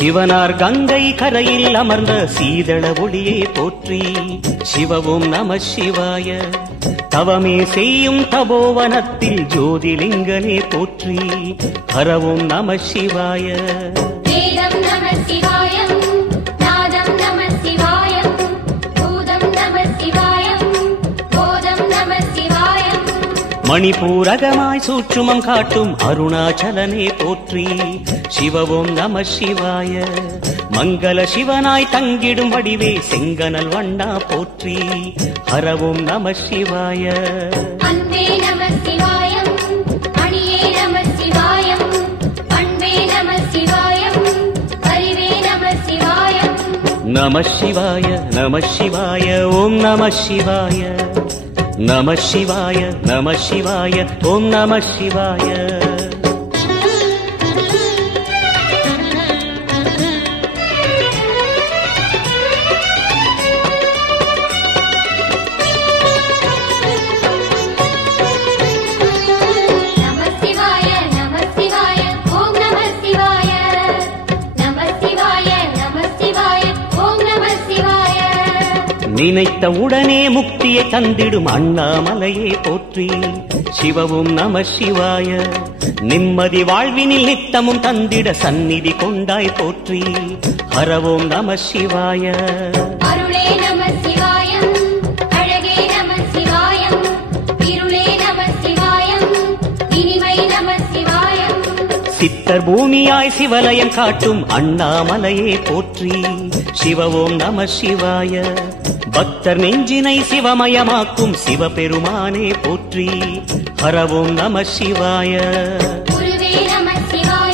சிவனார் கங்கை கரையில் அமர்ந்த சீதள ஒளியே போற்றி. சிவவும் நம சிவாய. தவமே செய்யும் தபோவனத்தில் ஜோதிலிங்கனே போற்றி. ஹரவும் நம சிவாய. வேதம் நம சிவாயம், நாதம் நம சிவாயம், பூதம் நம சிவாயம், போதம் நம சிவாயம். மணிபூரகமாய் சூட்சுமம் காட்டும் அருணாச்சலனே போற்றி. சிவவும் நம சிவாய. மங்கள சிவனாய் தங்கிடும் வடிவே செங்கனல் வண்ணா போற்றி. ஹரவும் நம சிவாய. அன்பே நம சிவாயம், அணியே நம சிவாயம், அன்பே நம சிவாயம், அறிவே நம சிவாயம். நம சிவாய நம சிவாய ஓம் நம சிவாய. நம சிவாய நம சிவாய ஓம் நம சிவாய. நினைத்த உடனே முக்தியை தந்திடும் அண்ணாமலையே போற்றி. சிவவும் நம சிவாய. நிம்மதி வாழ்வினில் நித்தமும் தந்திட சந்நிதி கொண்டாய் போற்றி. ஹரவோம் நம சிவாய. அருளே நம சிவாயம், அழகே நம சிவாயம், இருளே நம சிவாயம், இனிமை நம சிவாயம். சித்தர் பூமியாய் சிவலயம் காட்டும் அண்ணாமலையே போற்றி. சிவவோம் நம சிவாய. பக்தர் நெஞ்சினை சிவமயமாக்கும் சிவபெருமானே போற்றி. ஹரவோம் நம சிவாய. குருவே நம சிவாய.